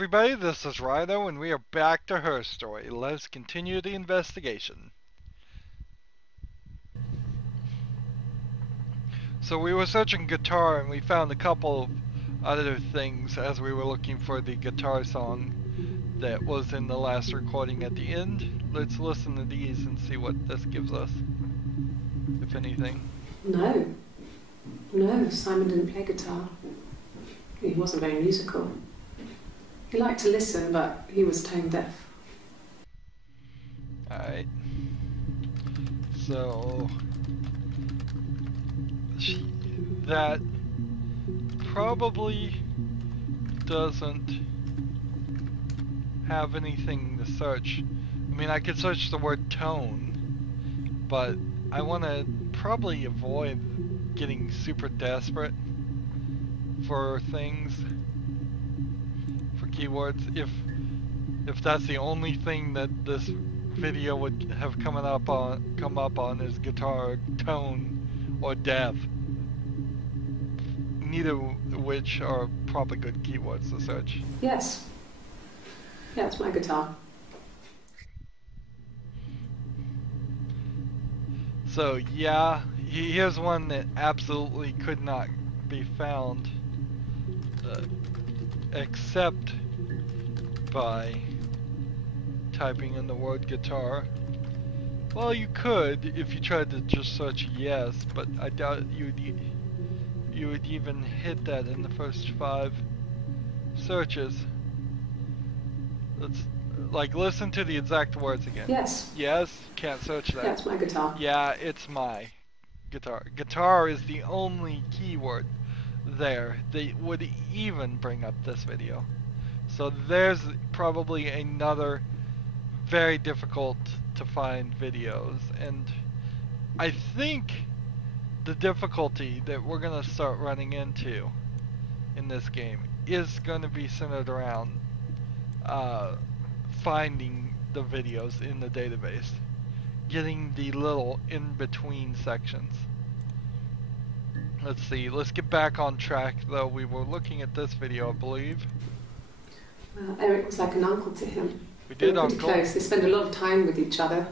everybody, this is Rydo, and we are back to her story. Let's continue the investigation. So we were searching guitar, and we found a couple other things as we were looking for the guitar song that was in the last recording at the end. Let's listen to these and see what this gives us, if anything. No, Simon didn't play guitar. He wasn't very musical. He liked to listen, but he was tone deaf. Alright. So that probably doesn't have anything to search. I mean, I could search the word tone, but I want to probably avoid getting super desperate for things, for keywords. If that's the only thing that this video would have come up on is guitar, tone, or deaf. Neither of which are probably good keywords to search. Yes. Yeah, it's my guitar. So yeah, here's one that absolutely could not be found except by typing in the word guitar. Well, you could if you tried to just search yes, but I doubt you would even hit that in the first 5 searches. Let's listen to the exact words again. Yes. Yes, can't search that. Yeah, it's my guitar. Yeah, it's my guitar. Guitar is the only keyword there that would even bring up this video. So there's probably another very difficult to find videos, and I think the difficulty that we're gonna start running into in this game is gonna be centered around finding the videos in the database, getting the little in-between sections. Let's see, let's get back on track though. We were looking at this video, I believe. Eric was like an uncle to him. We They did were pretty uncle. close. They spend a lot of time with each other,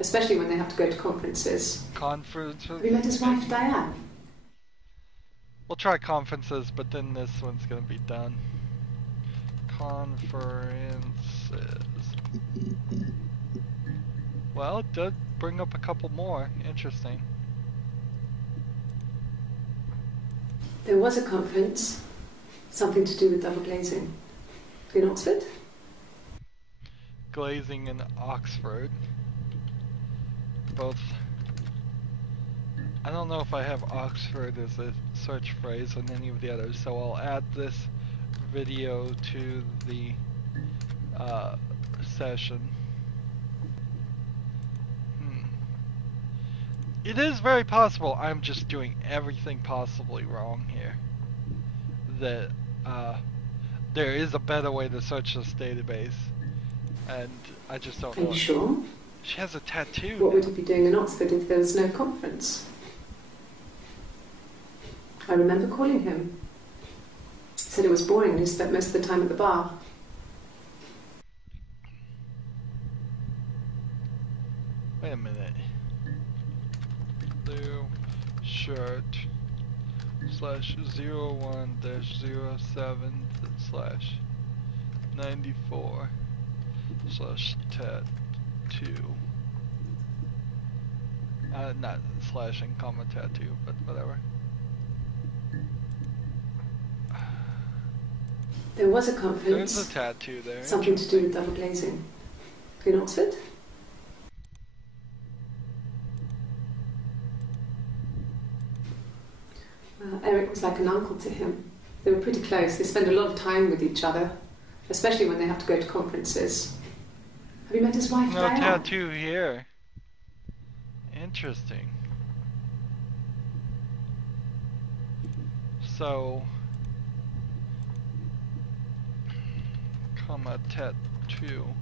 especially when they have to go to conferences. Conferences. Have you met his wife, Diane? We'll try conferences, but then this one's gonna be done. Conferences. Well, it did bring up a couple more. Interesting. There was a conference, something to do with double glazing. In Oxford? Glazing in Oxford. Both. I don't know if I have Oxford as a search phrase on any of the others, so I'll add this video to the session. It is very possible I'm just doing everything possibly wrong here. That there is a better way to search this database, and I just don't know. Are you sure? She has a tattoo. What would he be doing in Oxford if there was no conference? I remember calling him. He said it was boring and he spent most of the time at the bar. Wait a minute. Blue shirt /01-07/94/tattoo. Not slash and comma tattoo, but whatever. There was a conference. There's a tattoo there. Something to do with double glazing. In Oxford? Eric was like an uncle to him. They were pretty close. They spend a lot of time with each other, especially when they have to go to conferences. Have you met his wife, No Diane? tattoo here. Interesting. So, comma tattoo.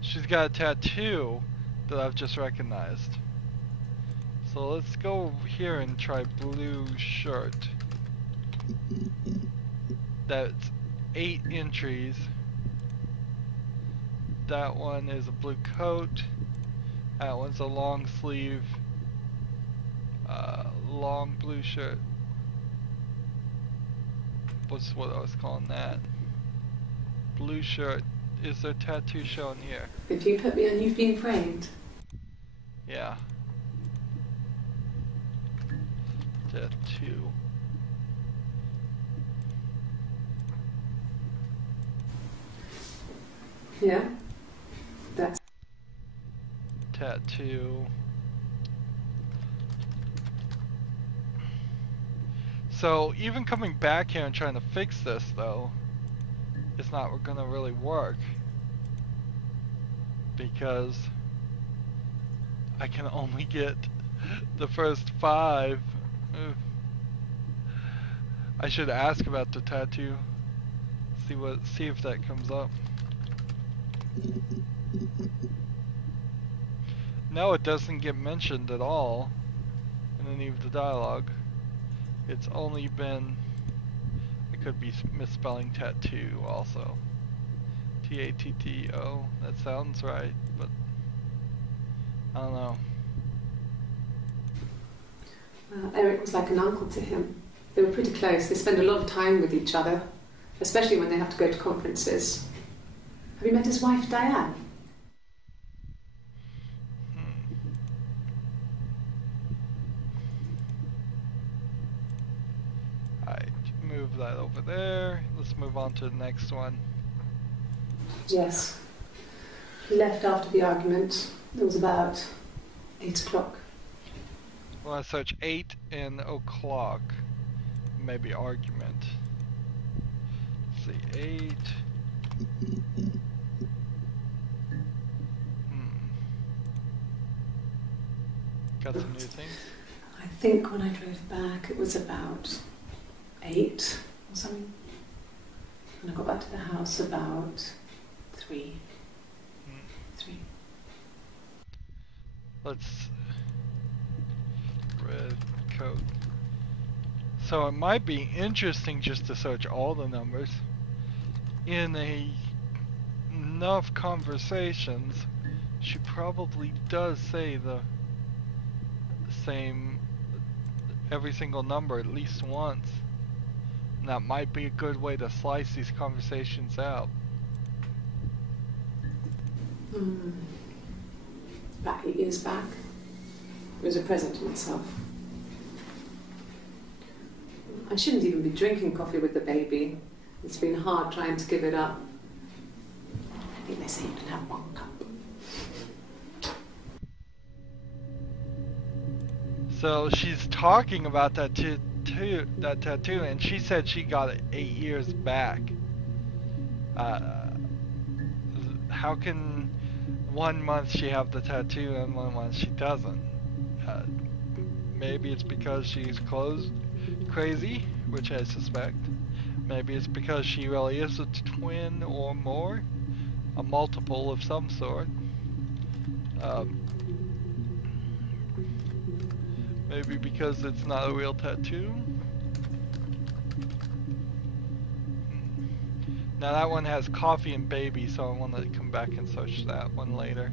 She's got a tattoo that I've just recognized. So let's go here and try blue shirt. That's 8 entries. That one is a blue coat. That one's a long sleeve, long blue shirt. What's what I was calling that? Blue shirt. Is there tattoo shown here? If you put me on, you've been framed. Yeah. Tattoo. Yeah. That's tattoo. So even coming back here and trying to fix this though, it's not gonna really work because I can only get the first 5. Ugh. I should ask about the tattoo. See if that comes up. No, it doesn't get mentioned at all in any of the dialogue. It's only been, I could be misspelling tattoo also. T-A-T-T-O, that sounds right, but I don't know. Eric was like an uncle to him. They were pretty close. They spend a lot of time with each other, especially when they have to go to conferences. Have you met his wife, Diane? Alright, move that over there. Let's move on to the next one. Yes. He left after the argument. It was about 8 o'clock. I want to search 8 and o'clock. Maybe argument. Let's see, 8. Got some new things? I think when I drove back it was about 8 or something. And I got back to the house about 3. 3. Let's... red coat. So it might be interesting just to search all the numbers. In enough conversations, she probably does say the same, every single number at least once. And that might be a good way to slice these conversations out. About 8 years back, it was a present to myself. I shouldn't even be drinking coffee with the baby. It's been hard trying to give it up. I think they say you can have 1 cup. So she's talking about that tattoo, and she said she got it 8 years back. How can 1 month she have the tattoo and 1 month she doesn't? Maybe it's because she's crazy, which I suspect. Maybe it's because she really is a twin or more, a multiple of some sort. Maybe because it's not a real tattoo. Now that one has coffee and baby, so I want to come back and search that one later.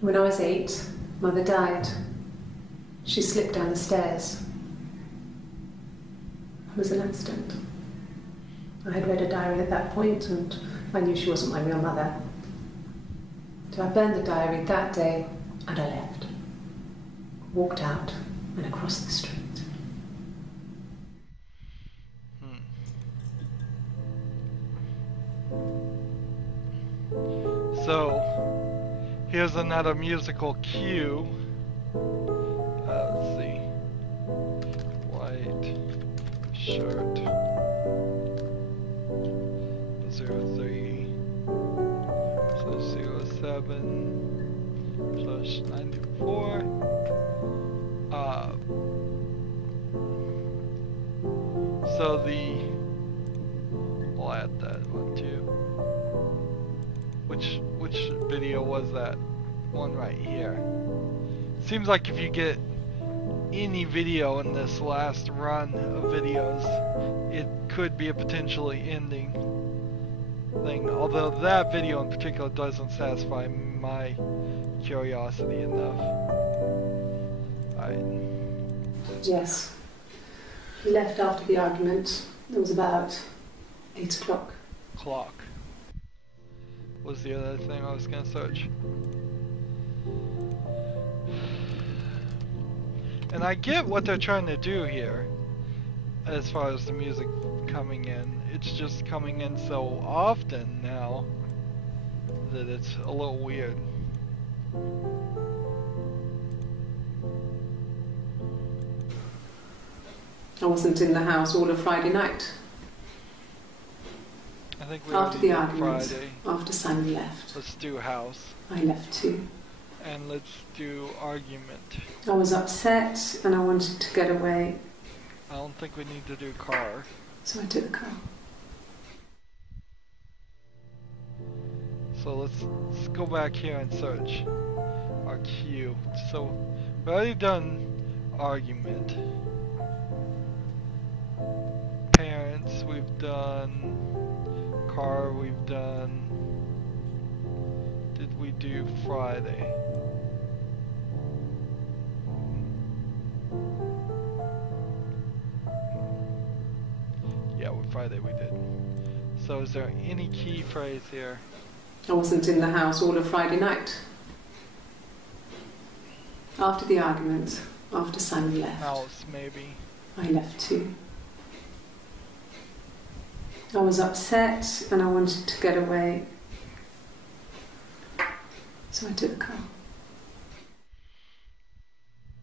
When I was 8, Mother died. She slipped down the stairs. It was an accident. I had read a diary at that point and I knew she wasn't my real mother. So I burned the diary that day and I left. Walked out and across the street. So, here's another musical cue. Let's see. White shirt. 03 /07 /94. So we'll add that one too. Which video was that? One right here. Seems like if you get any video in this last run of videos, it could be a potentially ending thing. Although that video in particular doesn't satisfy my curiosity enough. Yes. We left after the argument. It was about 8 o'clock. Clock was the other thing I was gonna search. And I get what they're trying to do here as far as the music coming in. It's just coming in so often now that it's a little weird. I wasn't in the house all of Friday night. I think we After the did argument, Friday. after Simon left. Let's do house. I left too. And let's do argument. I was upset and I wanted to get away. I don't think we need to do car. So I took the car. So let's go back here and search our queue. So we've already done argument. Parents we've done. Car we've done. Did we do Friday? Yeah, well, Friday we did. So is there any key phrase here? I wasn't in the house all of Friday night. After the argument, after Simon left. House, maybe. I left too. I was upset and I wanted to get away. So I took the car.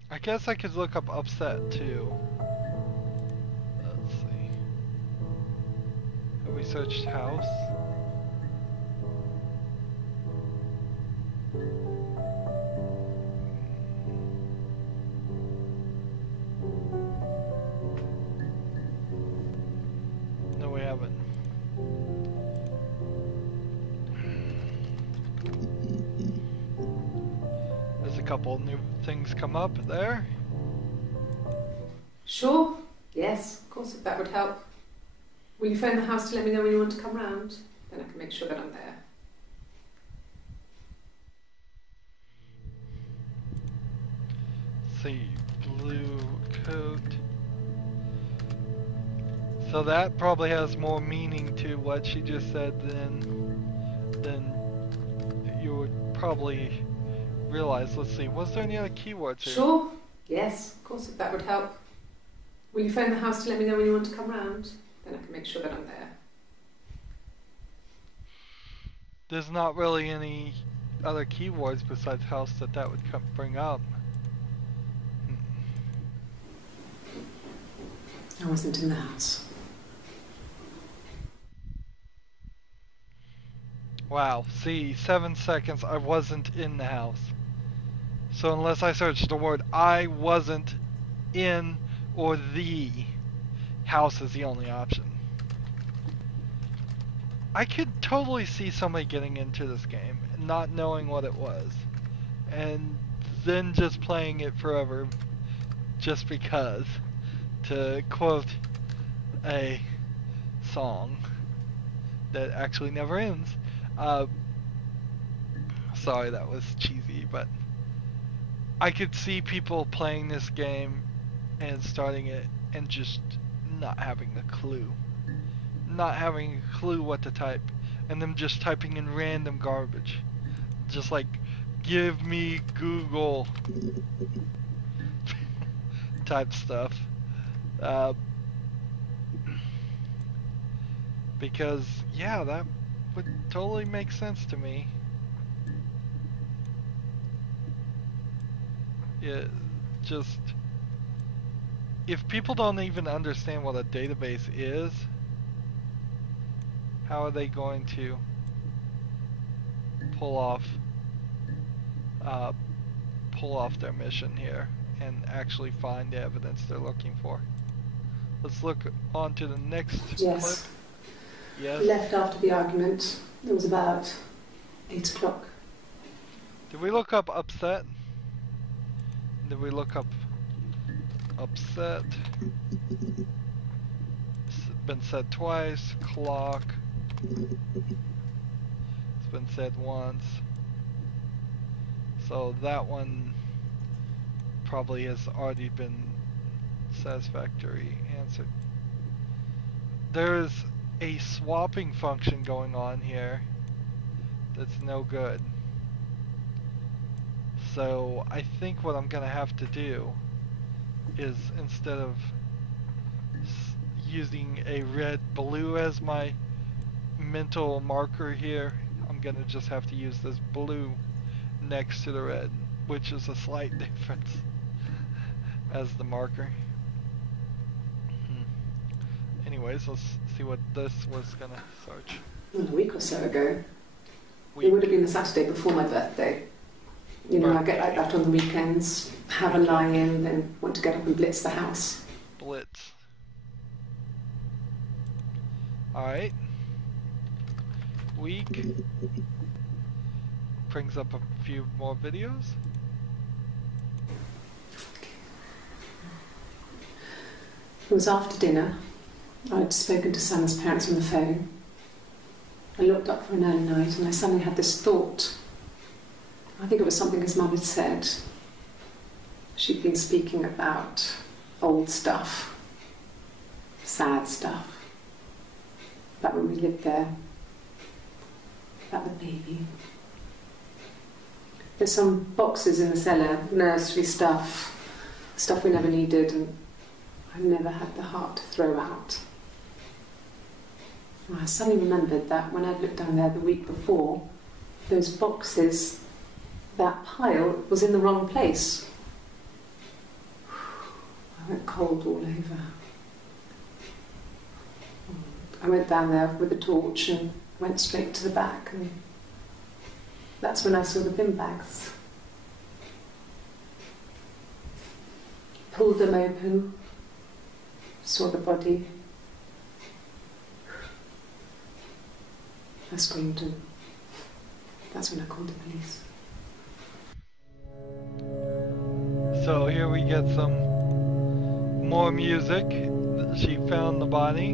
I guess I could look up upset too. Let's see. Have we searched house? No, we haven't. There's a couple new things come up there. Sure. Yes, of course, if that would help. Will you phone the house to let me know when you want to come round? Then I can make sure that I'm there. Let's see, blue coat. So that probably has more meaning to what she just said than you would probably realize. Let's see, was there any other keywords here? Sure. Yes, of course, if that would help. Will you phone the house to let me know when you want to come round? Then I can make sure that I'm there. There's not really any other keywords besides house that would bring up. I wasn't in the house. Wow, see, 7 seconds, I wasn't in the house. So unless I search the word I wasn't in or the house is the only option. I could totally see somebody getting into this game and not knowing what it was, and then just playing it forever just because, to quote a song that actually never ends. Sorry, that was cheesy, but I could see people playing this game and starting it and just not having a clue. Not having a clue what to type, and them just typing in random garbage. Just like, give me Google type stuff. Because, yeah, that would totally make sense to me. Yeah, just, if people don't even understand what a database is, how are they going to pull off their mission here and actually find the evidence they're looking for? Let's look on to the next Yes. clip. Yes. We left after the argument. It was about 8 o'clock. Did we look up upset? Did we look up Upset. Been said twice. Clock. It's been said once. So that one probably has already been satisfactorily answered. There's a swapping function going on here that's no good. So I think what I'm gonna have to do is, instead of using a red blue as my mental marker here, I'm gonna just have to use this blue next to the red, which is a slight difference as the marker. Anyways, let's see what this was gonna search. A week or so ago. It would have been the Saturday before my birthday. You know, I get like that on the weekends, have a lie in, then want to get up and blitz the house. Blitz. Alright. Week. Brings up a few more videos. It was after dinner. I'd spoken to Sam's parents on the phone. I looked up for an early night and I suddenly had this thought. I think it was something his mum had said. She'd been speaking about old stuff, sad stuff, about when we lived there, about the baby. There's some boxes in the cellar, nursery stuff, stuff we never needed and I never had the heart to throw out. I suddenly remembered that when I'd looked down there the week before, those boxes, that pile was in the wrong place. I went cold all over. I went down there with a torch and went straight to the back, and that's when I saw the bin bags. Pulled them open, saw the body. I screamed and that's when I called the police. So here we get some more music. She found the body.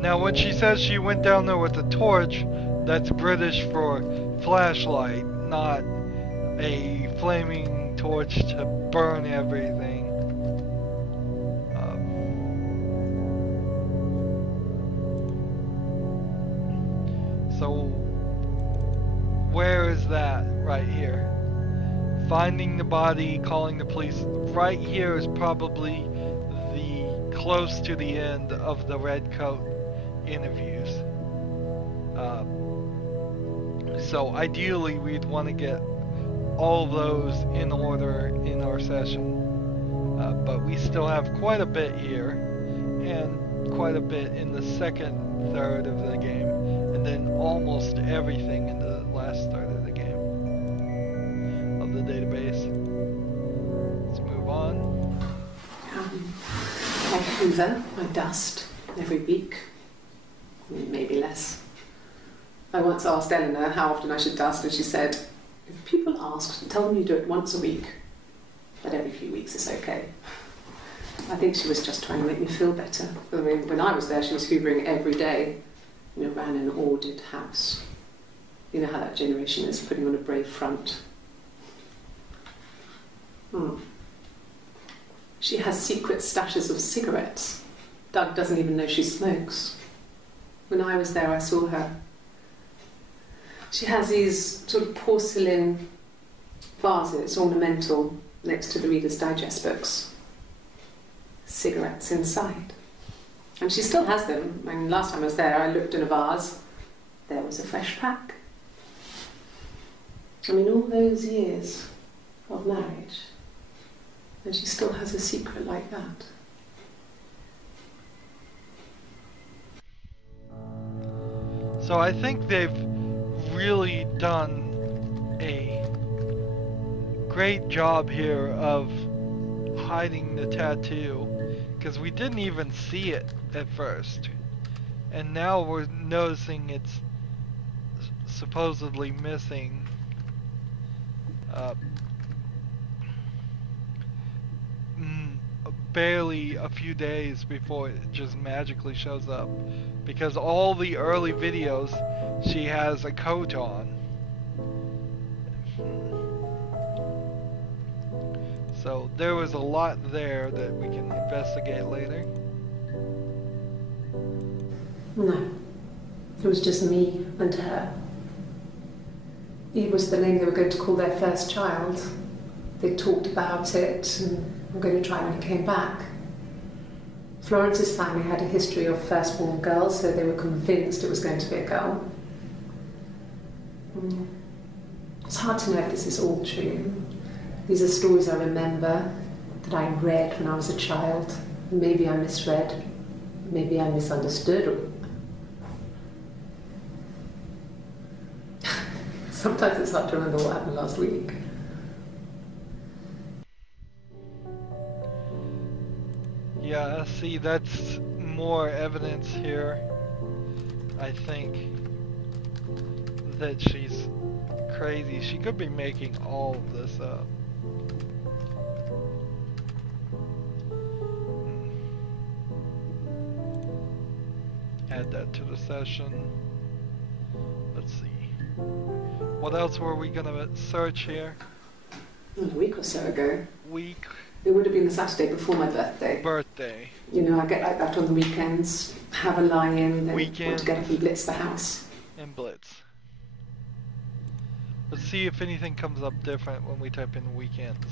Now when she says she went down there with a torch, that's British for flashlight, not a flaming torch to burn everything. So where is that? Right here. Finding the body, calling the police. Right here is probably the close to the end of the red coat interviews. So ideally we'd want to get all those in order in our session. But we still have quite a bit here and quite a bit in the second third of the game, and then almost everything in the last third of the game of the database. Let's move on. I hoover, I dust every week, maybe less. I once asked Eleanor how often I should dust, and she said, if people ask, tell them you do it once a week, but every few weeks is okay. I think she was just trying to make me feel better. I mean, when I was there, she was hoovering every day. You know, ran an ordered house. You know how that generation is, putting on a brave front. She has secret stashes of cigarettes. Doug doesn't even know she smokes. When I was there, I saw her. She has these sort of porcelain vases, ornamental, next to the Reader's Digest books. Cigarettes inside. And she still has them. I mean, last time I was there, I looked in a vase. There was a fresh pack. I mean, all those years of marriage, and she still has a secret like that. So I think they've really done a great job here of hiding the tattoo, because we didn't even see it at first, and now we're noticing it's supposedly missing. barely a few days before it just magically shows up. Because all the early videos, she has a coat on. So there was a lot there that we can investigate later. No. It was just me and her. Eve was the name they were going to call their first child. They talked about it and were going to try when it came back. Florence's family had a history of firstborn girls, so they were convinced it was going to be a girl. It's hard to know if this is all true. These are stories I remember, that I read when I was a child. Maybe I misread, maybe I misunderstood. Sometimes it's hard to remember what happened last week. Yeah, see, that's more evidence here, I think, that she's crazy. She could be making all of this up. Add that to the session. Let's see. What else were we gonna search here? A week or so ago. Week. It would have been the Saturday before my birthday. Birthday. You know, I get like that on the weekends, have a lie-in, then Weekend. want to get up and blitz the house. And blitz. Let's see if anything comes up different when we type in weekends.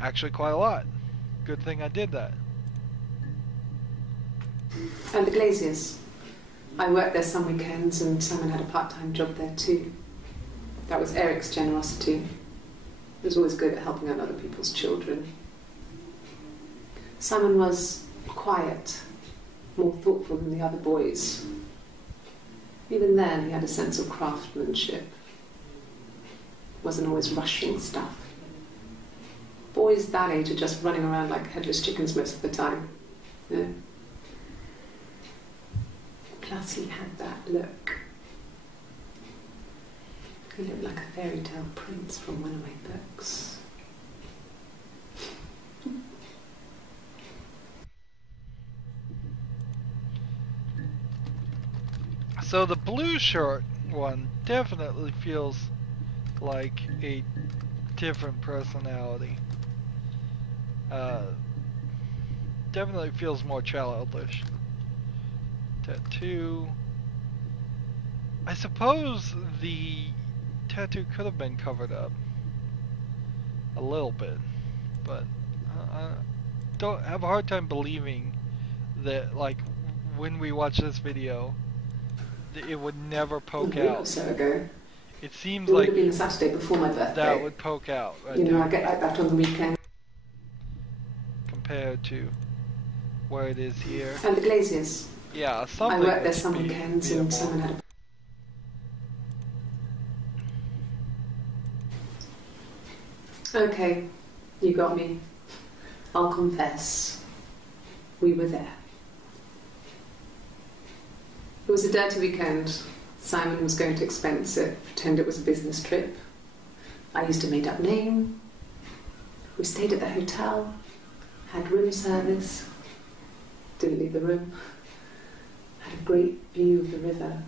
Actually, quite a lot. Good thing I did that. And the Glaziers. I worked there some weekends and Simon had a part-time job there too. That was Eric's generosity. He was always good at helping out other people's children. Simon was quiet, more thoughtful than the other boys. Even then, he had a sense of craftsmanship. Wasn't always rushing stuff. Boys that age are just running around like headless chickens most of the time. You know? Plus, he had that look. He looked like a fairy tale prince from one of my books. So the blue shirt one definitely feels like a different personality. Definitely feels more childish. Tattoo. I suppose the tattoo could have been covered up a little bit, but I don't have a hard time believing that, like, when we watch this video, that it would never poke out. So ago. It seems It would like have been the Saturday before my birthday. that would poke out, right? You know, there, I get like that on the weekend. compared to where it is here. And the Glaziers. Yeah, something. I worked there that some should be weekends and more- Simon had a... Okay, you got me. I'll confess. We were there. It was a dirty weekend. Simon was going to expense it, pretend it was a business trip. I used a made-up name. We stayed at the hotel, had room service, didn't leave the room. Had a great view of the river,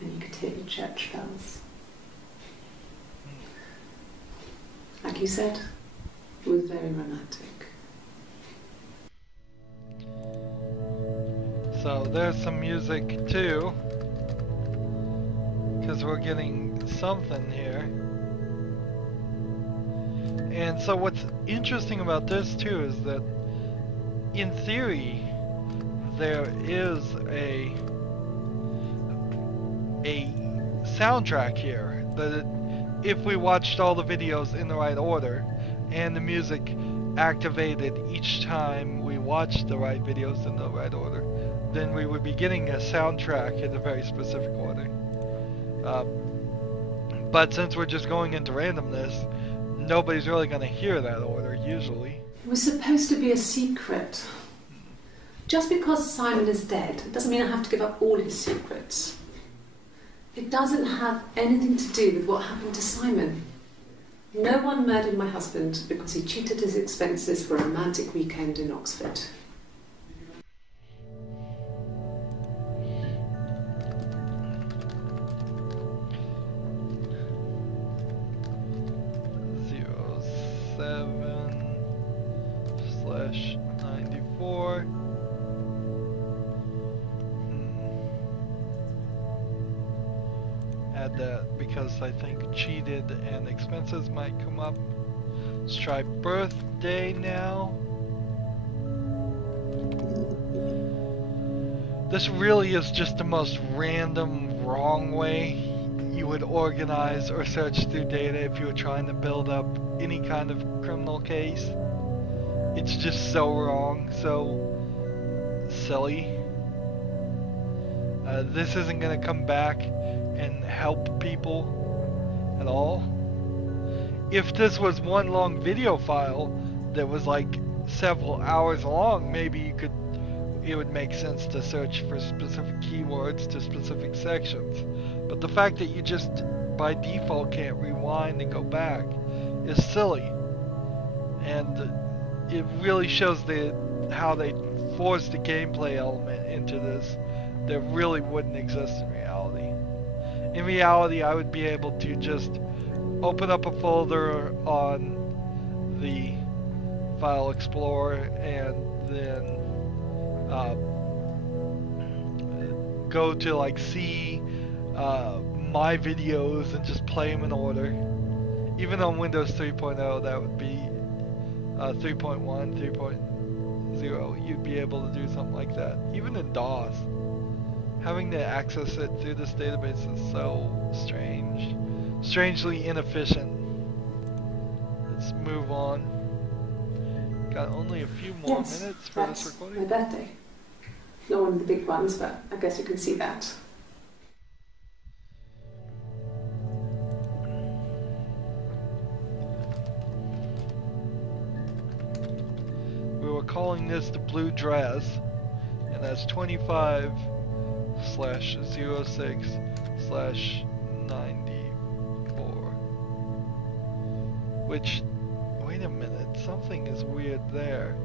and you could hear the church bells. Like you said, it was very romantic. So there's some music too, because we're getting something here. And so what's interesting about this too is that in theory there is a soundtrack here that if we watched all the videos in the right order and the music activated each time we watched the right videos in the right order, then we would be getting a soundtrack in a very specific order. But since we're just going into randomness, nobody's really going to hear that order usually. It was supposed to be a secret. Just because Simon is dead doesn't mean I have to give up all his secrets. It doesn't have anything to do with what happened to Simon. No one murdered my husband because he cheated his expenses for a romantic weekend in Oxford. /94. Add that because I think cheated and expenses might come up. Let's try birthday now. This really is just the most random, wrong way you would organize or search through data if you were trying to build up any kind of criminal case. It's just so wrong, so silly. This isn't going to come back and help people at all. If this was one long video file that was like several hours long, maybe it would make sense to search for specific keywords to specific sections. But the fact that you just by default can't rewind and go back is silly. And it really shows how they forced a gameplay element into this that really wouldn't exist in reality. In reality, I would be able to just open up a folder on the File Explorer and then go to like see my videos and just play them in order. Even on Windows 3.0, that would be 3.1, 3.0, you'd be able to do something like that. Even in DOS, having to access it through this database is so strange. Strangely inefficient. Let's move on. Got only a few more minutes for this recording. My birthday. Not one of the big ones, but I guess you can see that. We were calling this the blue dress, and that's 25/06/94. Which, wait a minute, something is weird there.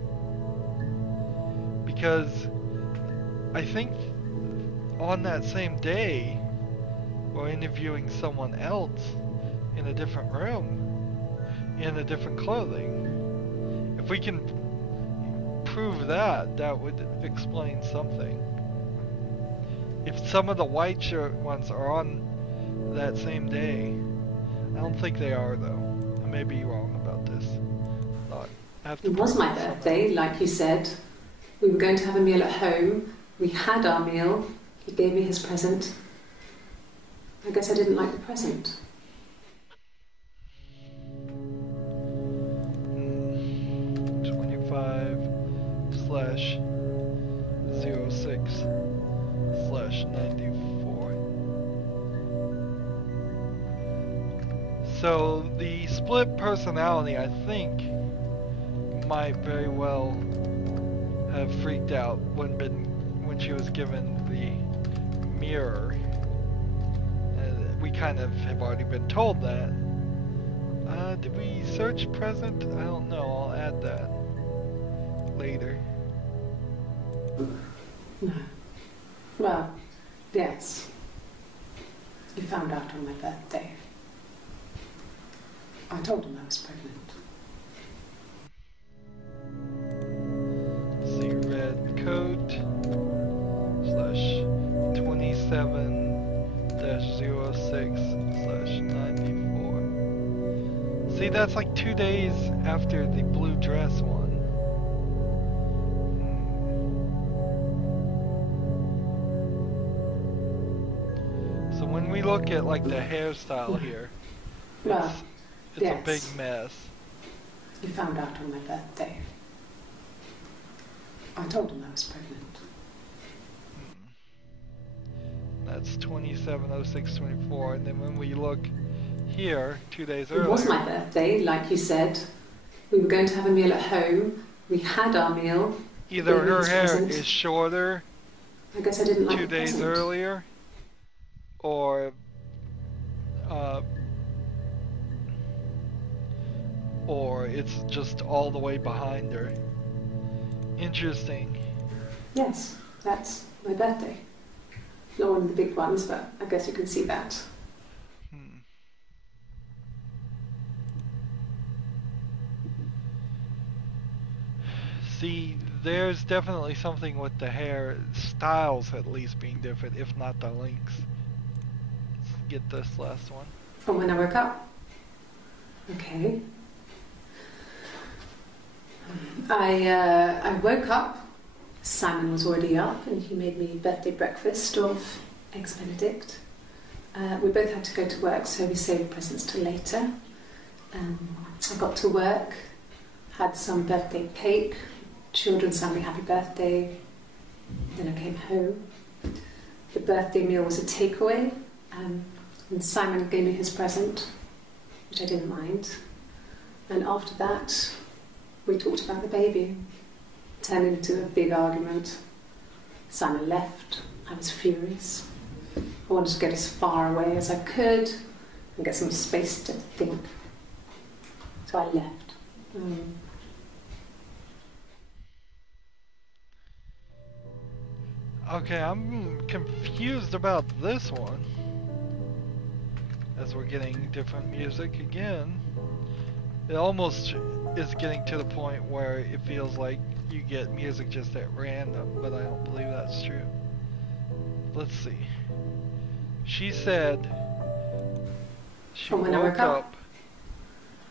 Because I think on that same day, we're interviewing someone else in a different room, in a different clothing. If we can prove that, that would explain something. If some of the white shirt ones are on that same day, I don't think they are though. I may be wrong about this. It was my birthday, like you said. We were going to have a meal at home. We had our meal. He gave me his present. I guess I didn't like the present. /06/94. So the split personality, I think, might very well have freaked out when she was given the mirror. We kind of have already been told that. Did we search present? I don't know. I'll add that later. No. Well, yes. He found out on my birthday. I told him I was pregnant. See, red coat /27-06/94. See, that's like 2 days after the blue dress one. So when we look at like the hairstyle here, Well, it's a big mess. He found out on my birthday. I told him I was pregnant. That's 27/06/24, and then when we look here, 2 days earlier. It was my birthday, like you said. We were going to have a meal at home. We had our meal. Either her hair is shorter, I guess I didn't like 2 days present. earlier, or or it's just all the way behind her. Interesting. Yes, that's my birthday. Not one of the big ones, but I guess you can see that. See, there's definitely something with the hair styles at least being different, if not the links. Let's get this last one. From when I woke up. Okay. I woke up. Simon was already up, and he made me birthday breakfast of eggs Benedict. We both had to go to work, so we saved presents till later. I got to work, had some birthday cake. Children sang me happy birthday. Then I came home. The birthday meal was a takeaway, and Simon gave me his present, which I didn't mind. And after that, we talked about the baby. It turned into a big argument. Simon left. I was furious. I wanted to get as far away as I could and get some space to think. So I left. Okay, I'm confused about this one. As we're getting different music again. It almost is getting to the point where it feels like you get music just at random, but I don't believe that's true. Let's see. She said she From when I woke up.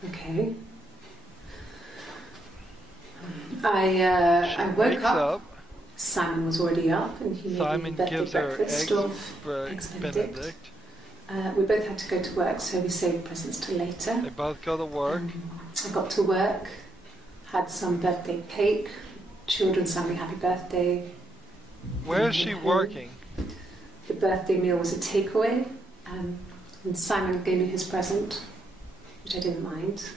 Okay. I woke up. Simon was already up, and he made me birthday breakfast of eggs Benedict. We both had to go to work, so we saved presents till later. They both go to work. I got to work, had some birthday cake. Children sang me happy birthday. Where is she working? The birthday meal was a takeaway, and Simon gave me his present, which I didn't mind.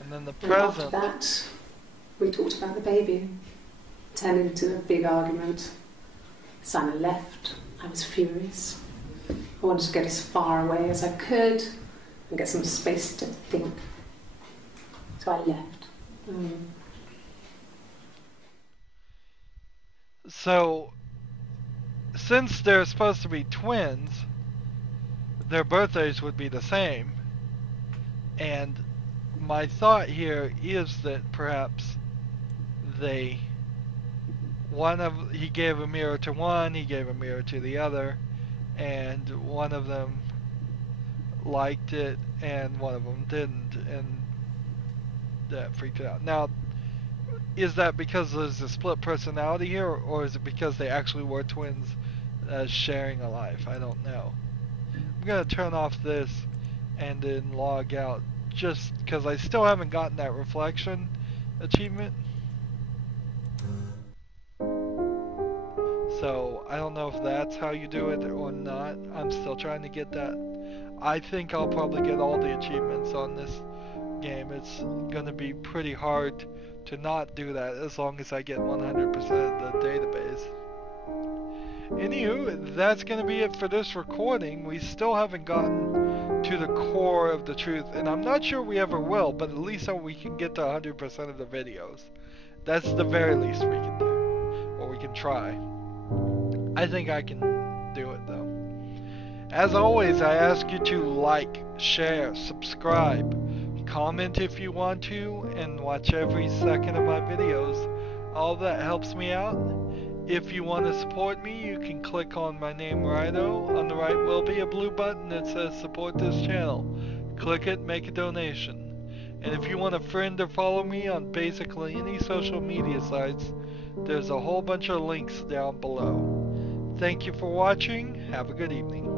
And then the And present. after that, we talked about the baby. It turned into a big argument. Simon left. I was furious. I wanted to get as far away as I could and get some space to think. So I left. So, since they're supposed to be twins, their birthdays would be the same. And my thought here is that perhaps he gave a mirror to one, he gave a mirror to the other, and one of them liked it and one of them didn't, and that freaked it out. Now, is that because there's a split personality here, or is it because they actually were twins sharing a life? I don't know. I'm gonna turn off this and then log out, just because I still haven't gotten that reflection achievement. So I don't know if that's how you do it or not. I'm still trying to get that. I think I'll probably get all the achievements on this game. It's gonna be pretty hard to not do that as long as I get 100% of the database. Anywho, that's gonna be it for this recording. We still haven't gotten to the core of the truth, and I'm not sure we ever will, but at least we can get to 100% of the videos. That's the very least we can do, or we can try. I think I can do it though. As always, I ask you to like, share, subscribe, comment if you want to, and watch every second of my videos. All that helps me out. If you want to support me, you can click on my name, Rydo. On the right will be a blue button that says support this channel. Click it, make a donation. And if you want to friend or follow me on basically any social media sites, there's a whole bunch of links down below. Thank you for watching. Have a good evening.